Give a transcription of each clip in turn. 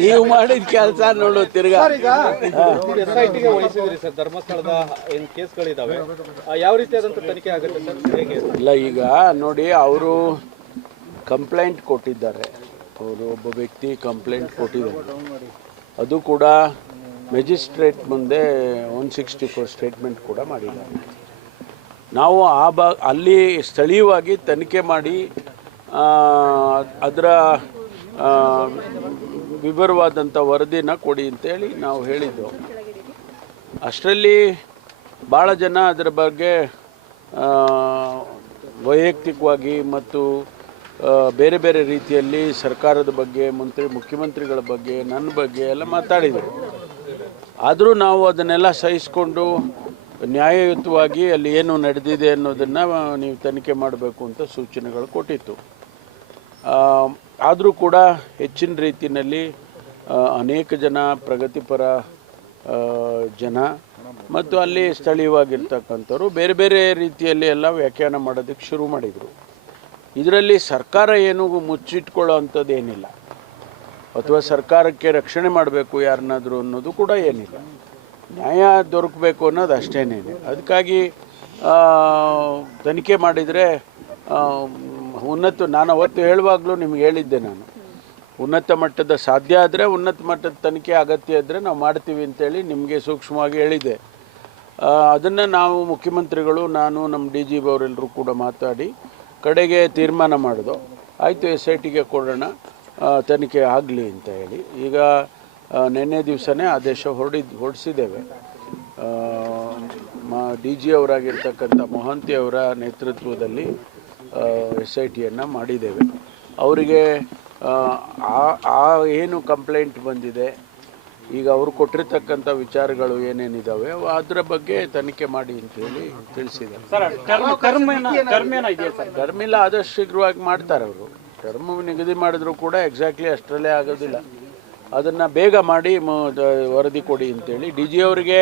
ನೀವು ಮಾಡಿದ ಕೆಲಸ ನೋಡು ತಿರ್ಗಾ ಎಸ್ ಐ ಟಿಗೆ ವಹಿಸಿದ್ರಿ ಸರ್ ಧರ್ಮಸ್ಥಳದ ಏನ್ ಕೇಸ್ಗಳಿದಾವೆ ಯಾವ ರೀತಿಯಾದಂತ ತನಿಖೆ ಆಗುತ್ತೆ ಸರ್ ಹೇಗೆ ಇಲ್ಲ ಈಗ ನೋಡಿ ಅವರು ಕಂಪ್ಲೇಂಟ್ ಕೊಟ್ಟಿದ್ದಾರೆ ಅವರು ಒಬ್ಬ ವ್ಯಕ್ತಿ ಕಂಪ್ಲೇಂಟ್ ಕೊಟ್ಟಿದ್ದಾರೆ ಅದು ಕೂಡ ಮೆಜಿಸ್ಟ್ರೇಟ್ ಮುಂದೆ ಒನ್ ಸಿಕ್ಸ್ಟಿ ಫೋರ್ ಸ್ಟೇಟ್ಮೆಂಟ್ ಕೂಡ ಮಾಡಿದ್ದಾರೆ. ನಾವು ಆ ಬಾ, ಅಲ್ಲಿ ಸ್ಥಳೀಯವಾಗಿ ತನಿಖೆ ಮಾಡಿ ಅದರ ವಿವರವಾದಂಥ ವರದಿನ ಕೊಡಿ ಅಂತೇಳಿ ನಾವು ಹೇಳಿದ್ದೆವು ಅಷ್ಟರಲ್ಲಿ ಭಾಳ ಜನ ಅದರ ಬಗ್ಗೆ ವೈಯಕ್ತಿಕವಾಗಿ ಮತ್ತು ಬೇರೆ ಬೇರೆ ರೀತಿಯಲ್ಲಿ ಸರ್ಕಾರದ ಬಗ್ಗೆ, ಮಂತ್ರಿ, ಮುಖ್ಯಮಂತ್ರಿಗಳ ಬಗ್ಗೆ, ನನ್ನ ಬಗ್ಗೆ ಎಲ್ಲ ಮಾತಾಡಿದರು ಆದರೂ ನಾವು ಅದನ್ನೆಲ್ಲ ಸಹಿಸಿಕೊಂಡು ನ್ಯಾಯಯುತವಾಗಿ ಅಲ್ಲಿ ಏನು ನಡೆದಿದೆ ಅನ್ನೋದನ್ನು ನೀವು ತನಿಖೆ ಮಾಡಬೇಕು ಅಂತ ಸೂಚನೆಗಳು ಕೊಟ್ಟಿತ್ತು. ಆದರೂ ಕೂಡ ಹೆಚ್ಚಿನ ರೀತಿಯಲ್ಲಿ ಅನೇಕ ಜನ ಪ್ರಗತಿಪರ ಜನ ಮತ್ತು ಅಲ್ಲಿ ಸ್ಥಳೀಯವಾಗಿರ್ತಕ್ಕಂಥವ್ರು ಬೇರೆ ಬೇರೆ ರೀತಿಯಲ್ಲಿ ಎಲ್ಲ ವ್ಯಾಖ್ಯಾನ ಮಾಡೋದಕ್ಕೆ ಶುರು ಮಾಡಿದರು. ಇದರಲ್ಲಿ ಸರ್ಕಾರ ಏನು ಮುಚ್ಚಿಟ್ಕೊಳ್ಳೋ ಅಂಥದ್ದು ಏನಿಲ್ಲ ಅಥವಾ ಸರ್ಕಾರಕ್ಕೆ ರಕ್ಷಣೆ ಮಾಡಬೇಕು ಯಾರನ್ನಾದರೂ ಅನ್ನೋದು ಕೂಡ ಏನಿಲ್ಲ. ನ್ಯಾಯ ದೊರಕಬೇಕು ಅನ್ನೋದು ಅಷ್ಟೇನೇನೆ ಅದಕ್ಕಾಗಿ ತನಿಖೆ ಮಾಡಿದರೆ ಉನ್ನತ, ನಾನು ಅವತ್ತು ಹೇಳುವಾಗಲೂ ನಿಮ್ಗೆ ಹೇಳಿದ್ದೆ ನಾನು. ಉನ್ನತ ಮಟ್ಟದ ಸಾಧ್ಯ ಆದರೆ ಉನ್ನತ ಮಟ್ಟದ ತನಿಖೆ ಅಗತ್ಯ ಇದ್ದರೆ ನಾವು ಮಾಡ್ತೀವಿ ಅಂತೇಳಿ ನಿಮಗೆ ಸೂಕ್ಷ್ಮವಾಗಿ ಹೇಳಿದ್ದೆ. ಅದನ್ನು ನಾವು ಮುಖ್ಯಮಂತ್ರಿಗಳು, ನಾನು ನಮ್ಮ ಡಿ ಜಿ ಅವರೆಲ್ಲರೂ ಕೂಡ ಮಾತಾಡಿ, ಕಡೆಗೆ ತೀರ್ಮಾನ ಮಾಡಿದೋ. ಆಯಿತು, ಎಸ್ ಐ ಟಿಗೆ ಕೊಡೋಣ. ತನಿಖೆ ಆಗಲಿ ಅಂತ ಹೇಳಿ. ಈಗ ನಿನ್ನೆ ದಿವಸನೇ ಆದೇಶ ಹೊರಡಿದ್ ಹೊರಡಿಸಿದ್ದೇವೆ. ಡಿ ಜಿ ಅವರಾಗಿರ್ತಕ್ಕಂಥ ಮೊಹಂತಿ ಅವರ ನೇತೃತ್ವದಲ್ಲಿ ಎಸ್ ಐ ಟಿಯನ್ನು ಮಾಡಿದ್ದೇವೆ. ಅವರಿಗೆ ಆ, ಏನು ಕಂಪ್ಲೇಂಟ್ ಬಂದಿದೆ ಈಗ ಅವರು ಕೊಟ್ಟಿರ್ತಕ್ಕಂಥ ವಿಚಾರಗಳು ಏನೇನಿದಾವೆ ಅದರ ಬಗ್ಗೆ ತನಿಖೆ ಮಾಡಿ ಅಂತೇಳಿ ತಿಳಿಸಿದ್ದಾರೆ. ಟರ್ಮಿಲ್ಲ ಆದಷ್ಟು ಶೀಘ್ರವಾಗಿ ಮಾಡ್ತಾರೆ ಅವರು. ಟರ್ಮ್ ನಿಗದಿ ಮಾಡಿದ್ರು ಕೂಡ ಎಕ್ಸಾಕ್ಟ್ಲಿ ಅಷ್ಟರಲ್ಲೇ ಆಗೋದಿಲ್ಲ. ಅದನ್ನು ಬೇಗ ಮಾಡಿ ವರದಿ ಕೊಡಿ ಅಂತೇಳಿ ಡಿ ಜಿ ಅವರಿಗೆ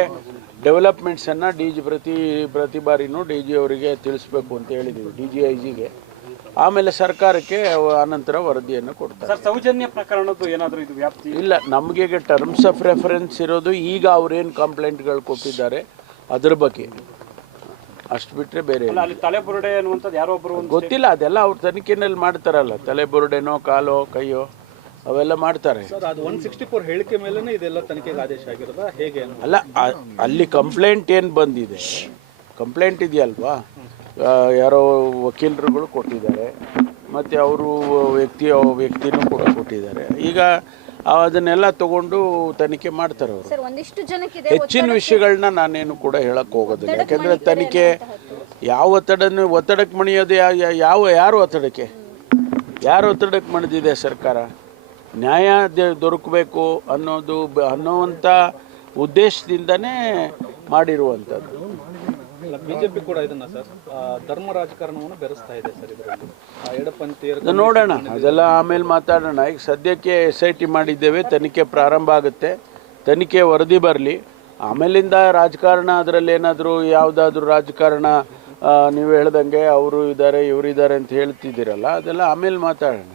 ಡೆವಲಪ್ಮೆಂಟ್ಸನ್ನು ಡಿ ಜಿ ಪ್ರತಿ ಪ್ರತಿ ಬಾರಿನೂ ಡಿ ಜಿ ಅವರಿಗೆ ತಿಳಿಸ್ಬೇಕು ಅಂತ ಹೇಳಿದ್ದೀವಿ ಡಿ ಜಿ ಐ ಜಿಗೆ. ಆಮೇಲೆ ಸರ್ಕಾರಕ್ಕೆ ಆನಂತರ ವರದಿಯನ್ನು ಕೊಡ್ತಾರೆ. ಸರ್ ಸೌಜನ್ಯ ಪ್ರಕರಣದ್ದು ಏನಾದರೂ ಇದು ವ್ಯಾಪ್ತಿ? ಇಲ್ಲ ನಮಗೆ ಟರ್ಮ್ಸ್ ಆಫ್ ರೆಫರೆನ್ಸ್ ಇರೋದು ಈಗ ಅವ್ರೇನು ಕಂಪ್ಲೇಂಟ್ಗಳು ಕೊಟ್ಟಿದ್ದಾರೆ ಅದ್ರ ಬಗ್ಗೆ. ಅಷ್ಟು ಬಿಟ್ಟರೆ ಬೇರೆ ಅಲ್ಲ, ಅಲ್ಲಿ ತಲೆಬುರುಡೆ ಅನ್ನುವಂಥದ್ದು ಯಾರೋ ಒಬ್ಬರು ಒಂದು ಗೊತ್ತಿಲ್ಲ ಅದೆಲ್ಲ ಅವ್ರ ತನಿಖೆನಲ್ಲಿ ಮಾಡ್ತಾರಲ್ಲ ತಲೆ ಬುರುಡೆನೋ ಕಾಲೋ ಕೈಯೋ ಅವೆಲ್ಲ ಮಾಡ್ತಾರೆ. ಸರ್ ಅದು ಒನ್ ಸಿಕ್ಸ್ಟಿ ಫೋರ್ ಹೇಳಿಕೆ ಮೇಲೇ ಇದೆಲ್ಲ ತನಿಖೆಗೆ ಆದೇಶ ಆಗಿರೋದಾ? ಹೇಗೆ ಅಲ್ಲ ಆ- ಅಲ್ಲಿ ಕಂಪ್ಲೇಂಟ್ ಏನು ಬಂದಿದೆ? ಕಂಪ್ಲೇಂಟ್ ಇದೆಯಲ್ವಾ? ಆ, ಯಾರೋ ವಕೀಲರುಗಳು ಕೊಟ್ಟಿದ್ದಾರೆ ಮತ್ತು ಅವರು ವ್ಯಕ್ತಿ ವ್ಯಕ್ತಿನೂ ಕೂಡ ಕೊಟ್ಟಿದ್ದಾರೆ. ಈಗ ಅದನ್ನೆಲ್ಲ ತಗೊಂಡು ತನಿಖೆ ಮಾಡ್ತಾರೆ ಅವರು. ಒಂದಿಷ್ಟು ಜನಕ್ಕಿದೆ ಹೆಚ್ಚಿನ ವಿಷಯಗಳನ್ನ ನಾನೇನು ಕೂಡ ಹೇಳಕ್ ಹೋಗೋದಿಲ್ಲ. ಯಾಕಂದ್ರೆ ತನಿಖೆ ಯಾವ ಒತ್ತಡನ ಒತ್ತಡಕ್ಕೆ ಮಣಿಯೋದು ಯಾವ ಯಾರು ಒತ್ತಡಕ್ಕೆ? ಯಾರು ಒತ್ತಡಕ್ಕೆ ಮಣಿದಿದೆ ಸರ್ಕಾರ? ನ್ಯಾಯ ದೊರಕಬೇಕು ಅನ್ನೋದು ಅನ್ನೋವಂಥ ಉದ್ದೇಶದಿಂದನೇ ಮಾಡಿರುವಂಥದ್ದು. ಬಿಜೆಪಿ ಕೂಡ ಇದನ್ನ ಸರ್ ಧರ್ಮ ರಾಜಕಾರಣವನ್ನು ಬೆರೆಸ್ತಾ ಇದೆ ಸರ್ ಇದರಲ್ಲಿ. ಎಡಪಂಥೀಯರ ನೋಡೋಣ ಅದೆಲ್ಲ ಆಮೇಲೆ ಮಾತಾಡೋಣ. ಈಗ ಸದ್ಯಕ್ಕೆ ಎಸ್ ಐ ಟಿ ಮಾಡಿದ್ದೇವೆ ತನಿಖೆ ಪ್ರಾರಂಭ ಆಗುತ್ತೆ ತನಿಖೆ ವರದಿ ಬರಲಿ. ಆಮೇಲಿಂದ ರಾಜಕಾರಣ ಅದರಲ್ಲಿ ಏನಾದರೂ ಯಾವುದಾದ್ರೂ ರಾಜಕಾರಣ ನೀವು ಹೇಳ್ದಂಗೆ ಅವರು ಇದ್ದಾರೆ ಇವರು ಇದ್ದಾರೆ ಅಂತ ಹೇಳ್ತಿದ್ದೀರಲ್ಲ ಅದೆಲ್ಲ ಆಮೇಲೆ ಮಾತಾಡೋಣ.